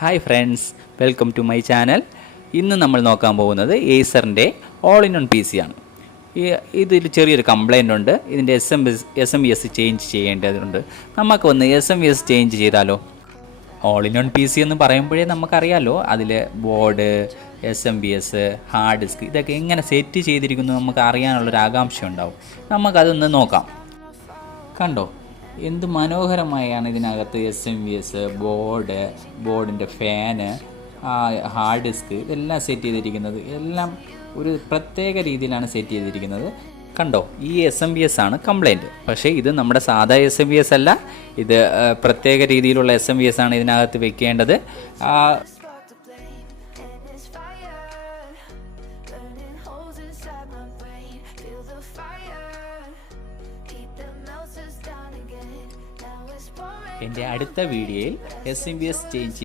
Hi friends, welcome to my channel. ഇന്ന് നമ്മൾ നോക്കാൻ പോകുന്നത് ഏസറിൻ്റെ all in one P C ആണ്. ഇതിൽ ചെറിയൊരു കംപ്ലൈൻ്റ് ഉണ്ട്. ഇതിൻ്റെ S M B S change ചെയ്യേണ്ടതുണ്ട്. നമുക്ക് ഒന്ന് S M B S change ചെയ്താലോ? All in one P C എന്ന് പറയുമ്പോഴേ നമുക്കറിയാമല്ലോ, അതിൽ board, S M B S, hard disk ഇതൊക്കെ എങ്ങനെ സെറ്റ് ചെയ്തിരിക്കുന്നു നമുക്ക് അറിയാനുള്ളൊരു ആകാംക്ഷ ഉണ്ടാവും. നമുക്കതൊന്ന് നോക്കാം. കണ്ടോ, എന്ത് മനോഹരമായാണ് ഇതിനകത്ത് എസ് എം വി എസ്, ബോർഡിൻ്റെ ഫാന്, ഹാർഡ് ഡിസ്ക് ഇതെല്ലാം സെറ്റ് ചെയ്തിരിക്കുന്നത്. എല്ലാം ഒരു പ്രത്യേക രീതിയിലാണ് സെറ്റ് ചെയ്തിരിക്കുന്നത്. കണ്ടോ, ഈ എസ് എം ബി എസ് ആണ് കംപ്ലൈൻറ്റ്. പക്ഷേ ഇത് നമ്മുടെ സാധാ എസ് എം ബി എസ് അല്ല, ഇത് പ്രത്യേക രീതിയിലുള്ള എസ് എം ബി എസ് ആണ് ഇതിനകത്ത് വെക്കേണ്ടത്. എൻ്റെ അടുത്ത വീഡിയോയിൽ S M B S change